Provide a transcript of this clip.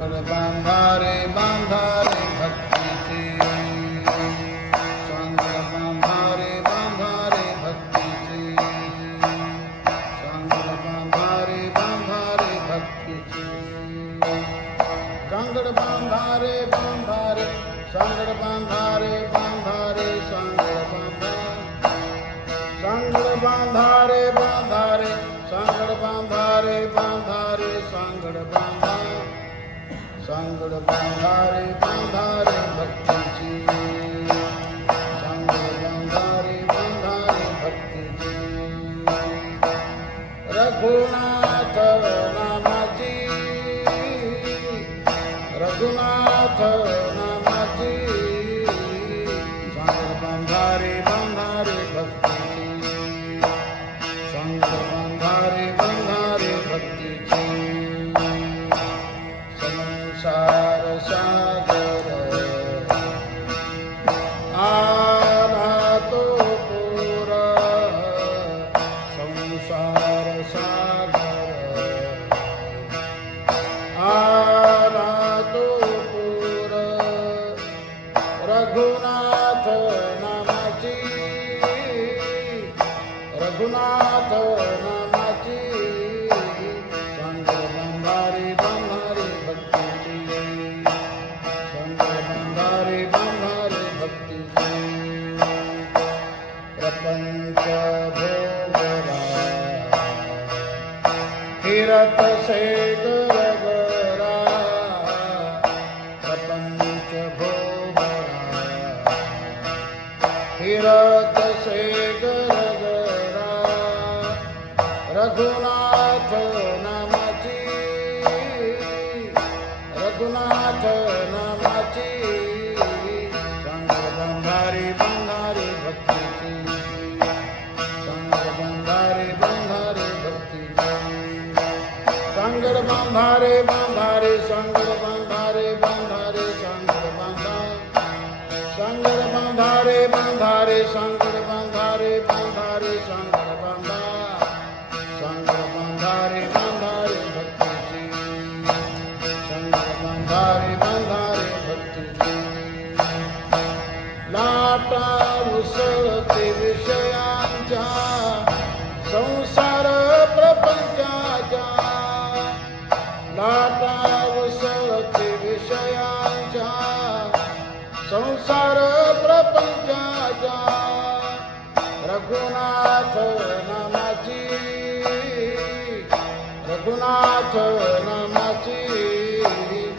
बांधारे बांधारे भक्तीचे सांग बांधारे बांधारे भक्तीचे सांग बांधारे बांधारे भक्तीचे सांगड बांधारे बांधारे सांगड बांधारे बांधारे सांगड बांधारे बांधारे सांगड बांधारे बांधारे सांगड बांधारे सांगड बांधारे बांधारे भक्तीची सांगड बांधारे बांधारे भक्तीची रघुनाथ नामाची रघुनाथ नामाची सांगड बांधारे बांधारे भक्तीची सांगड बांधारे बांधारे भक्तीची संसार सागर आला तो पूर संसार सागर आला तो पूर रघुनाथ नामाची रघुनाथ नामाची सांगड बांधारे बांधारे भक्तीची सांगड बांधारे बांधारे भक्तीची प्रपंच भोगरा फिरत से गरगरा प्रपंच भोगरा फिरत से गरगरा रघुनाथ नामाची रघुनाथ नामाची सांगड बांधारे बांधारे भक्तीची सांगड बांधारे बांधारे भक्तीची सांगड बांधारे बांधारे सांगड बांधारे बांधारे सांगड बांधारे बांधारे सांगड बांधारे बांधारे सांगड बांधारे बांधारे भक्तीची सांगड बांधारे बांधारे भक्तीची लाटा उसळते विषयांच्या संसार प्रपंचाच्या लाटा उसळते विषयांच्या संसार प्रपंचाच्या रघुनाथ नामाची रघुनाथ